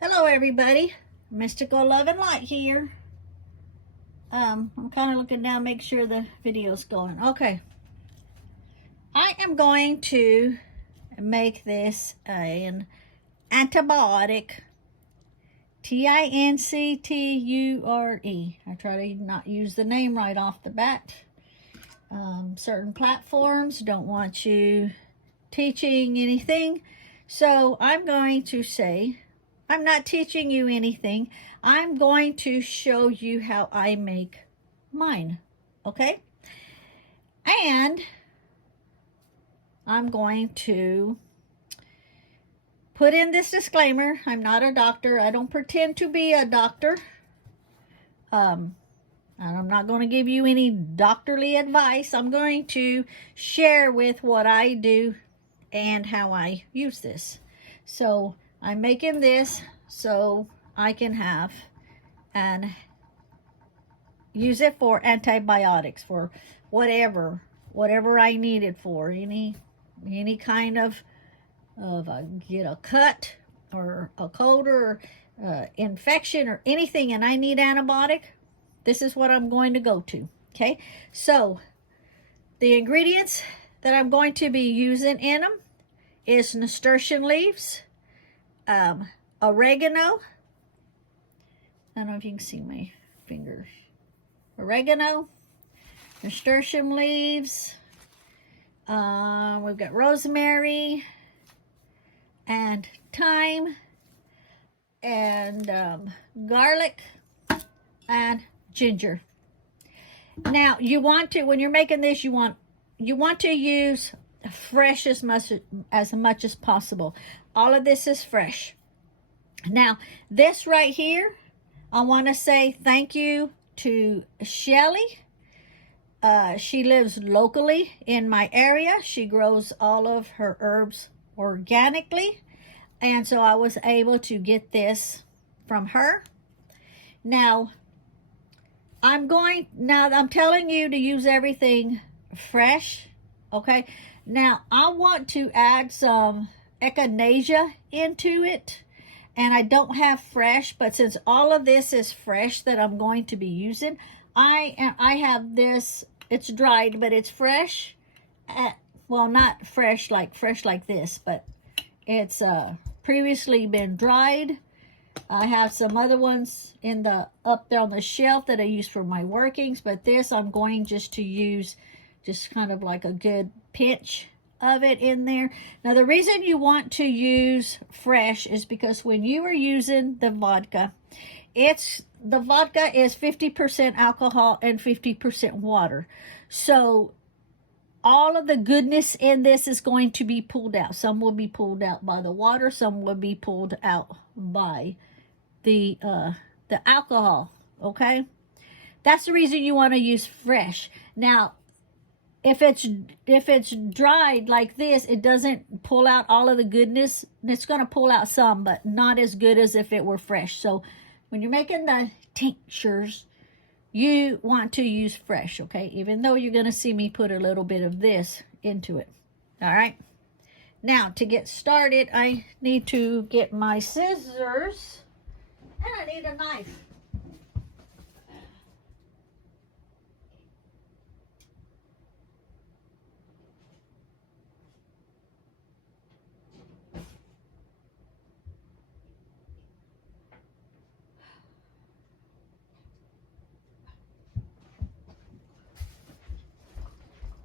Hello everybody, Mystical Love and Light here. I'm kind of looking down, make sure the video's going. Okay, I am going to make this an antibiotic, T-I-N-C-T-U-R-E. I try to not use the name right off the bat. Certain platforms don't want you teaching anything, so I'm going to say, I'm not teaching you anything. I'm going to show you how I make mine, okay? And I'm going to put in this disclaimer. I'm not a doctor. I don't pretend to be a doctor. And I'm not going to give you any doctorly advice. I'm going to share with what I do and how I use this. So I'm making this so I can have and use it for antibiotics, for whatever I need it for. Any kind of get a cut or a cold or infection or anything, and I need antibiotic. This is what I'm going to go to. Okay, so the ingredients that I'm going to be using in them is nasturtium leaves, oregano. I don't know if you can see my fingers. Oregano, nasturtium leaves. We've got rosemary and thyme and garlic and ginger. Now you want to, when you're making this, you want to use fresh as much as possible. All of this is fresh. Now this right here, I want to say thank you to Shelly. She lives locally in my area. She grows all of her herbs organically, and so I was able to get this from her. Now I'm telling you to use everything fresh, okay? Now I want to add some echinacea into it, and I don't have fresh, but since all of this is fresh that I'm going to be using, I have this. It's dried, but it's fresh. Well, not fresh like this, but it's previously been dried. I have some other ones up there on the shelf that I use for my workings, but this I'm going just to use just kind of like a good pinch of it in there. Now the reason you want to use fresh is because when you are using the vodka, the vodka is 50% alcohol and 50% water. So all of the goodness in this is going to be pulled out. Some will be pulled out by the water, some will be pulled out by the alcohol, okay? That's the reason you want to use fresh. Now, if it's dried like this, it doesn't pull out all of the goodness. It's going to pull out some, but not as good as if it were fresh. So when you're making the tinctures, you want to use fresh, okay? Even though you're going to see me put a little bit of this into it. All right. Now, to get started, I need to get my scissors, and I need a knife.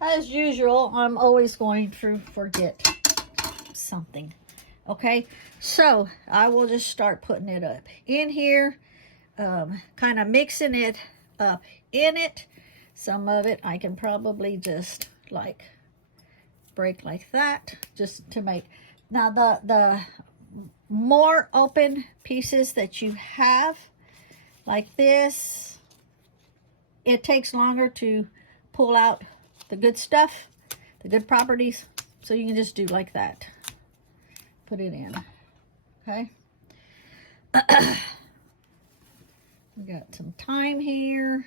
As usual, I'm always going to forget something. Okay, so I will just start putting it up in here, kind of mixing it up in it. Some of it I can probably just like break like that, just to make. Now the more open pieces that you have like this, it takes longer to pull out the good stuff, the good properties. So you can just do like that. Put it in. Okay. We got some thyme here.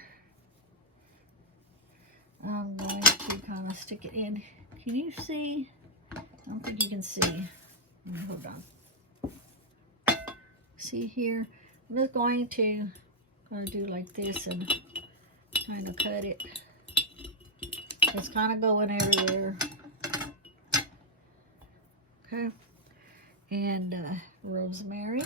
I'm going to kind of stick it in. Can you see? I don't think you can see. Hold on. See here? I'm just going to do like this and kind of cut it. It's kind of going everywhere. Okay. And rosemary.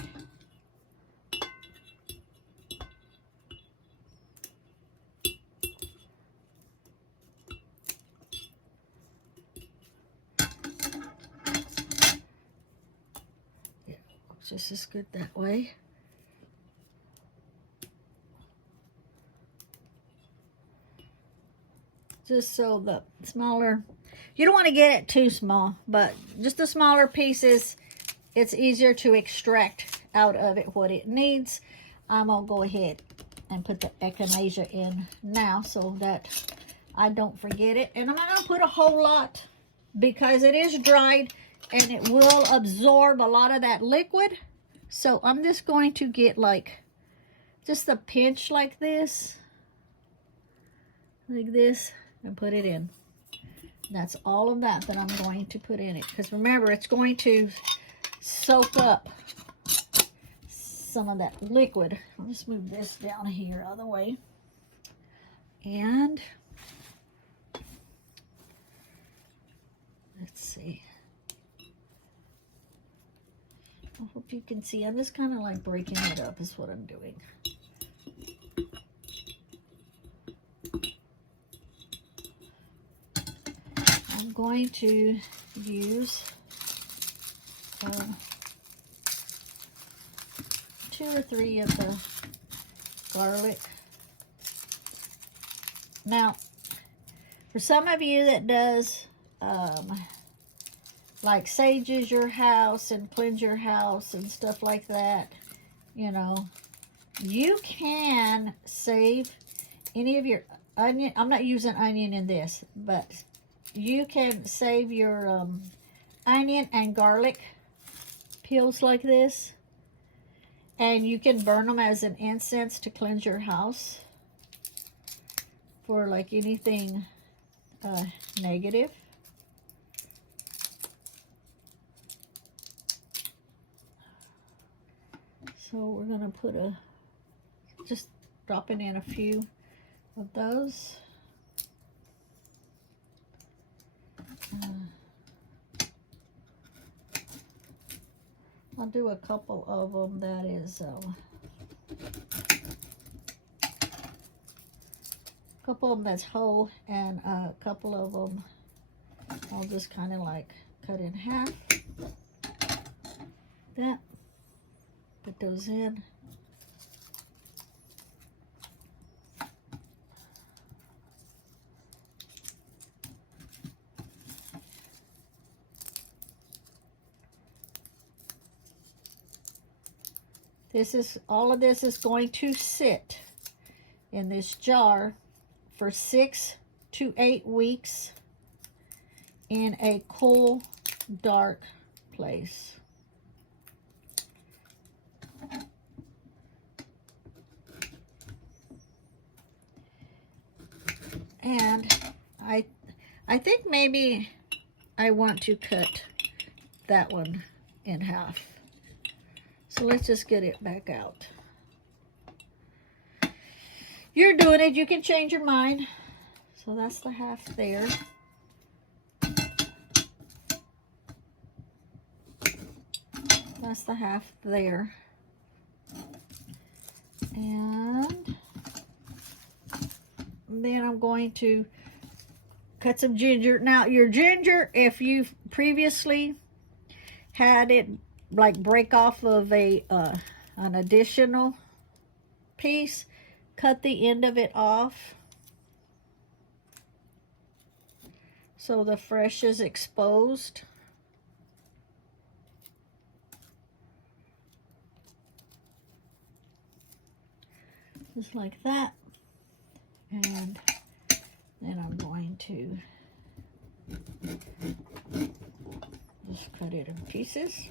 Yeah, looks just as good that way. Just so the smaller, you don't want to get it too small, but just the smaller pieces, it's easier to extract out of it what it needs. I'm going to go ahead and put the echinacea in now so that I don't forget it. And I'm not going to put a whole lot because it is dried and it will absorb a lot of that liquid. So I'm just going to get like just a pinch like this, and put it in. That's all of that I'm going to put in it. Because remember, it's going to soak up some of that liquid. I'll just move this down here out of the way. And let's see. I hope you can see. I'm just kind of like breaking it up is what I'm doing. I'm going to use 2 or 3 of the garlic. Now, for some of you that does like sages your house and cleanse your house and stuff like that, you know, you can save any of your onion. I'm not using onion in this, but you can save your onion and garlic peels like this, and you can burn them as an incense to cleanse your house for like anything negative. So we're going to put just dropping in a few of those. I'll do a couple of them that is a couple of them that's whole, and a couple of them I'll just kind of like cut in half. That, put those in. This is, all of this is going to sit in this jar for 6 to 8 weeks in a cool, dark place. And I think maybe I want to cut that one in half. So let's just get it back out. You're doing it. You can change your mind. So that's the half there. That's the half there. And then I'm going to cut some ginger. Now, your ginger, if you've previously had it like break off of an additional piece, cut the end of it off so the fresh is exposed. Just like that. And then I'm going to just cut it in pieces.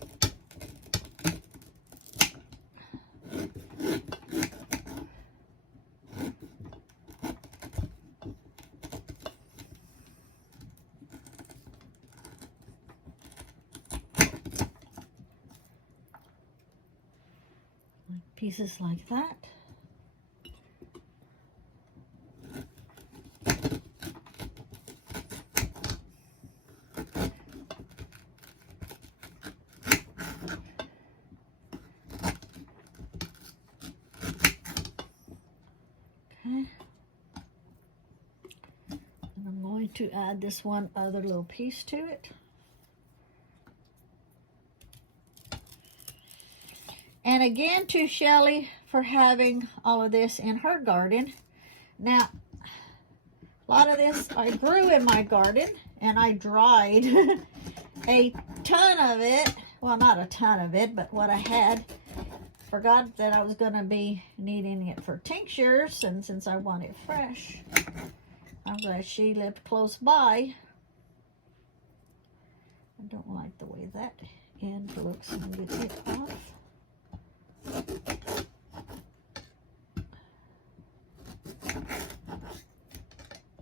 pieces like that. Okay. And I'm going to add this one other little piece to it. And again to Shelly for having all of this in her garden. Now, a lot of this I grew in my garden and I dried a ton of it. Well, not a ton of it, but what I had. Forgot that I was going to be needing it for tinctures, and since I want it fresh, I'm glad she lived close by. I don't like the way that end looks. I'm going to get it off.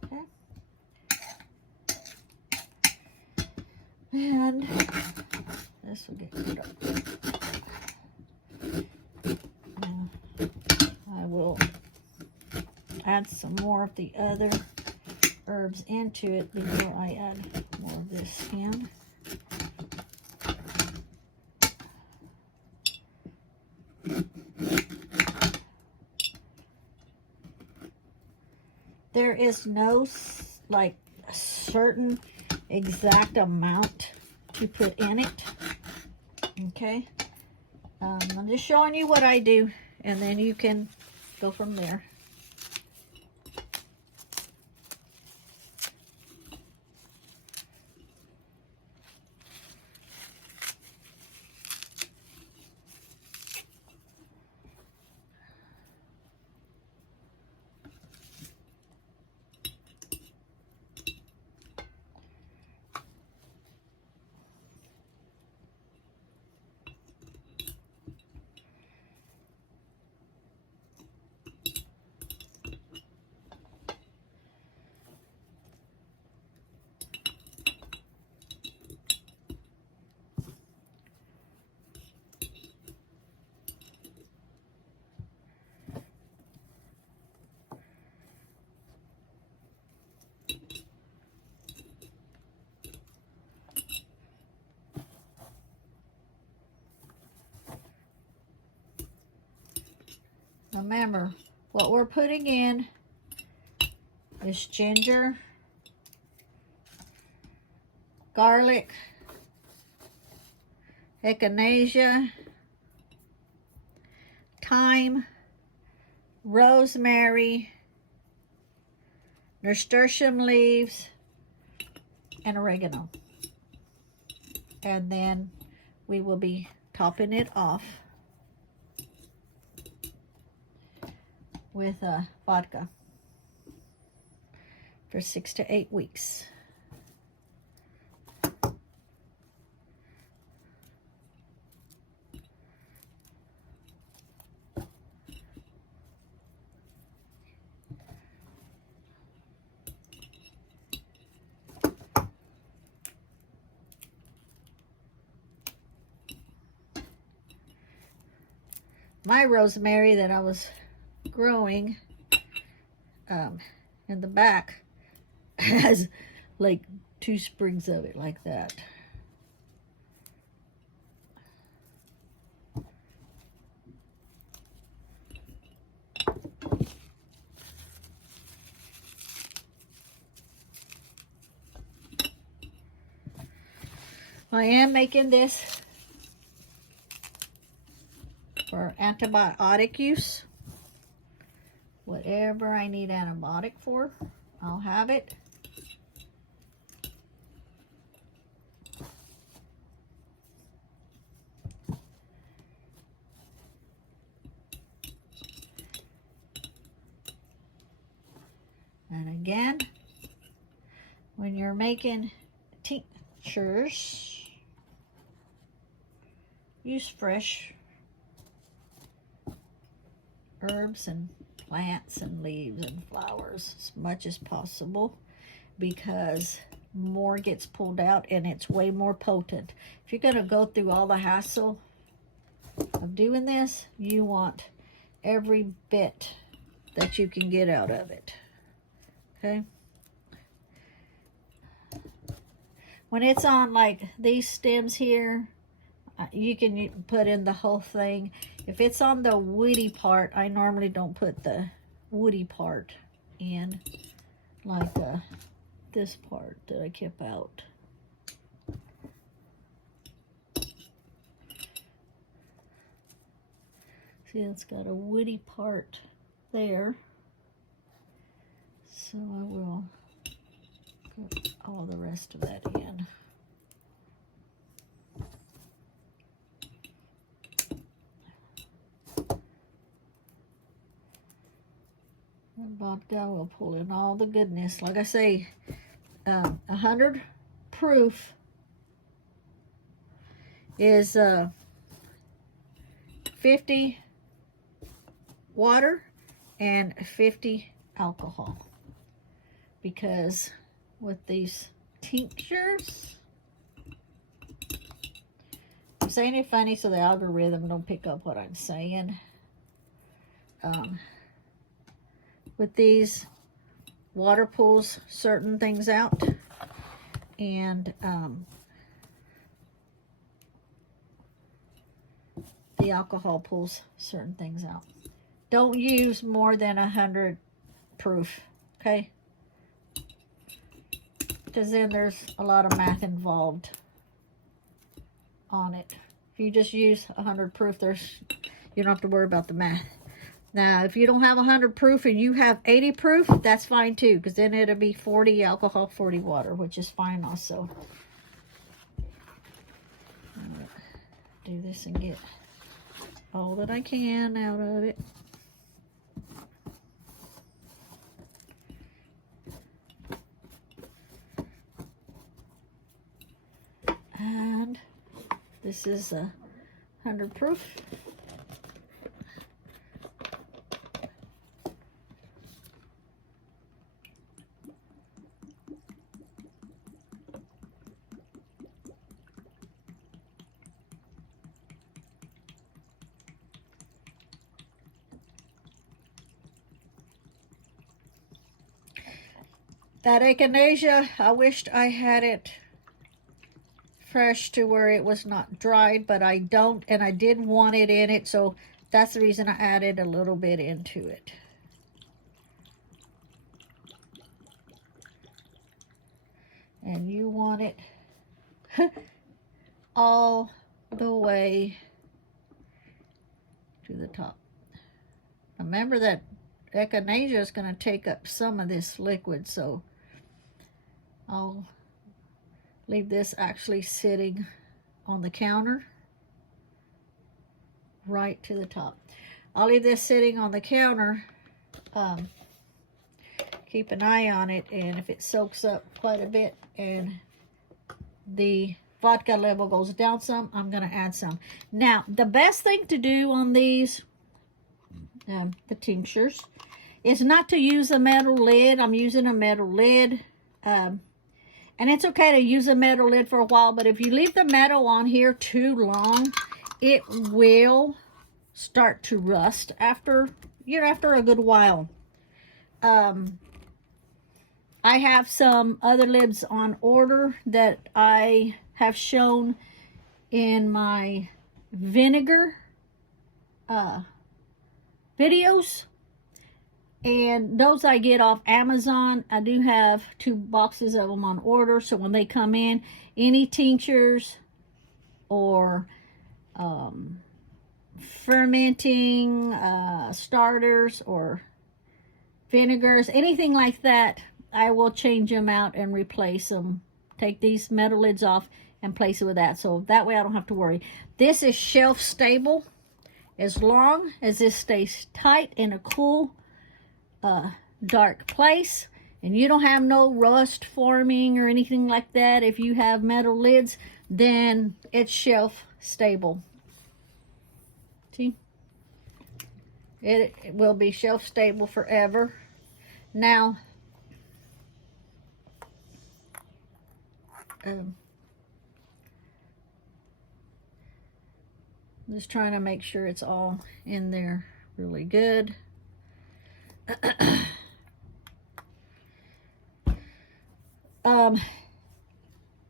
Okay. And this will get rid of. I will add some more of the other herbs into it before I add more of this in. There is no like certain exact amount to put in it. Okay, I'm just showing you what I do, and then you can go from there. Remember, what we're putting in is ginger, garlic, echinacea, thyme, rosemary, nasturtium leaves, and oregano. And then we will be topping it off with vodka for 6 to 8 weeks. My rosemary that I was growing in the back has like 2 sprigs of it like that. I am making this for antibiotic use. Whatever I need antibiotic for, I'll have it. And again, when you're making tinctures, use fresh herbs and plants and leaves and flowers as much as possible, because more gets pulled out and it's way more potent. If you're going to go through all the hassle of doing this, you want every bit that you can get out of it. Okay? When it's on like these stems here, you can put in the whole thing. If it's on the woody part, I normally don't put the woody part in, like this part that I kept out. See, it's got a woody part there. So I will put all the rest of that in. And vodka will pull in all the goodness. Like I say, 100 proof is 50 water and 50 alcohol, because with these tinctures, I'm saying it funny so the algorithm don't pick up what I'm saying. With these, water pulls certain things out, and the alcohol pulls certain things out. Don't use more than 100 proof, okay? Because then there's a lot of math involved on it. If you just use 100 proof, you don't have to worry about the math. Now, if you don't have 100 proof and you have 80 proof, that's fine too, because then it'll be 40 alcohol, 40 water, which is fine also. I'm gonna do this and get all that I can out of it. And this is a 100 proof. That echinacea, I wished I had it fresh to where it was not dried, but I don't, and I did want it in it, so that's the reason I added a little bit into it. And you want it all the way to the top. Remember that echinacea is going to take up some of this liquid, so I'll leave this actually sitting on the counter right to the top. I'll leave this sitting on the counter. Keep an eye on it, and if it soaks up quite a bit and the vodka level goes down some, I'm going to add some. Now, the best thing to do on these, the tinctures, is not to use a metal lid. I'm using a metal lid. And it's okay to use a metal lid for a while, but if you leave the metal on here too long, it will start to rust after a good while. I have some other lids on order that I have shown in my vinegar videos. And those I get off Amazon. I do have 2 boxes of them on order. So when they come in, any tinctures or fermenting starters or vinegars, anything like that, I will change them out and replace them. Take these metal lids off and place it with that. So that way I don't have to worry. This is shelf stable as long as this stays tight in a cool, dark place, and you don't have no rust forming or anything like that. If you have metal lids, then it's shelf stable. See, it will be shelf stable forever. Now, Just trying to make sure it's all in there really good.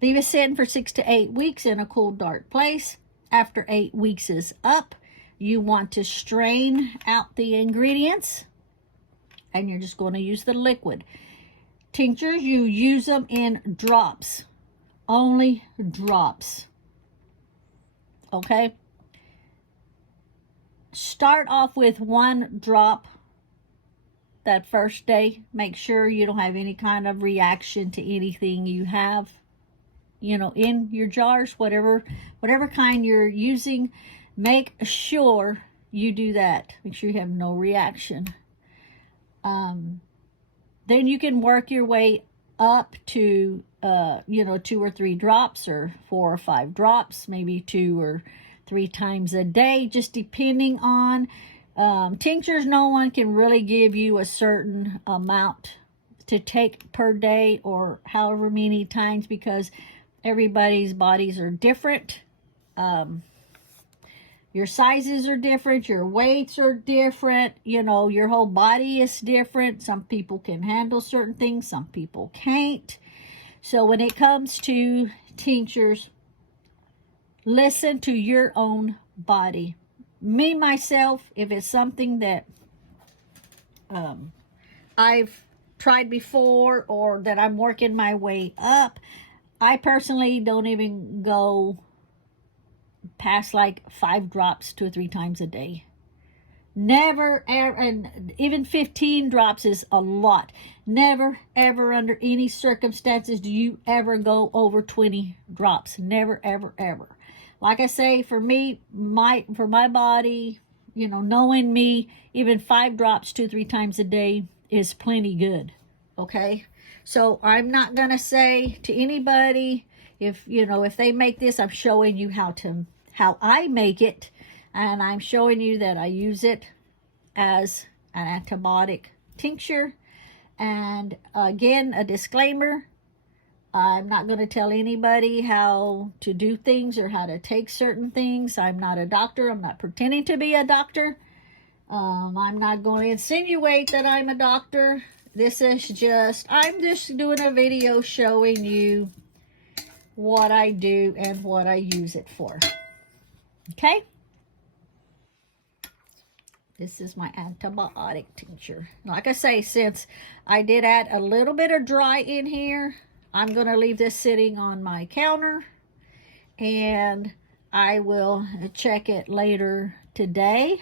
Leave it sitting for 6 to 8 weeks in a cool, dark place. After 8 weeks is up, you want to strain out the ingredients, and you're just going to use the liquid. Tinctures, you use them in drops. Only drops. Okay? Start off with 1 drop that first day. Make sure you don't have any kind of reaction to anything you have, you know, in your jars, whatever kind you're using. Make sure you do that. Make sure you have no reaction. Then you can work your way up to, you know, 2 or 3 drops, or 4 or 5 drops, maybe 2 or 3 times a day, just depending on tinctures. No one can really give you a certain amount to take per day or however many times, because everybody's bodies are different. Your sizes are different, your weights are different, you know, your whole body is different. Some people can handle certain things, some people can't. So when it comes to tinctures, listen to your own body. Me, myself, if it's something that I've tried before or that I'm working my way up, I personally don't even go past like 5 drops 2 or 3 times a day. Never ever, and even 15 drops is a lot. Never ever under any circumstances do you ever go over 20 drops. Never ever ever. Like I say, for me, for my body, you know, knowing me, even 5 drops 2 or 3 times a day is plenty good. Okay? So I'm not going to say to anybody, if, you know, if they make this, I'm showing you how I make it, and I'm showing you that I use it as an antibiotic tincture. And again, a disclaimer, I'm not going to tell anybody how to do things or how to take certain things. I'm not a doctor. I'm not pretending to be a doctor. I'm not going to insinuate that I'm a doctor. This is just, I'm just doing a video showing you what I do and what I use it for. Okay? This is my antibiotic tincture. Like I say, since I did add a little bit of dry in here, I'm going to leave this sitting on my counter, and I will check it later today.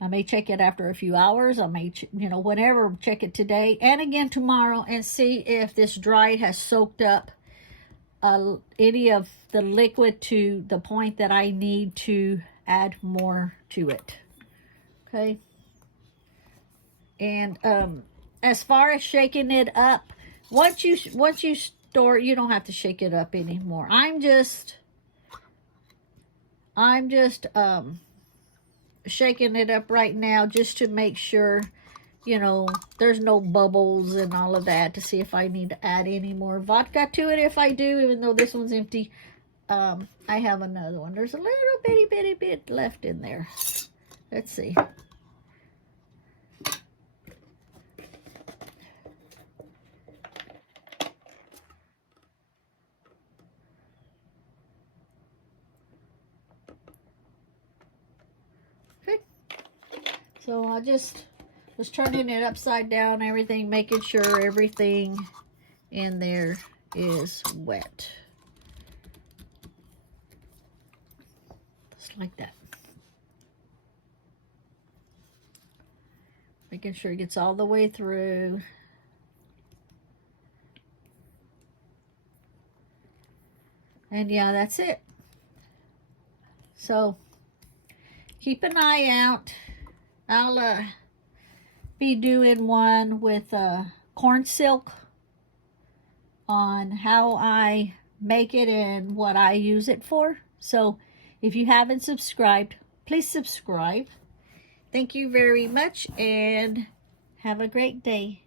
I may check it after a few hours. I may, you know, whenever, check it today and again tomorrow, and see if this dry has soaked up any of the liquid to the point that I need to add more to it. Okay. And as far as shaking it up, once you store it, you don't have to shake it up anymore. I'm just shaking it up right now just to make sure, you know, there's no bubbles and all of that, to see if I need to add any more vodka to it. If I do, even though this one's empty, I have another one. There's a little bitty bit left in there. Let's see. Okay. So I just was turning it upside down, everything, making sure everything in there is wet. Just like that. Making sure it gets all the way through. And yeah, that's it. So keep an eye out. I'll be doing one with corn silk on how I make it and what I use it for. So if you haven't subscribed, please subscribe. Thank you very much, and have a great day.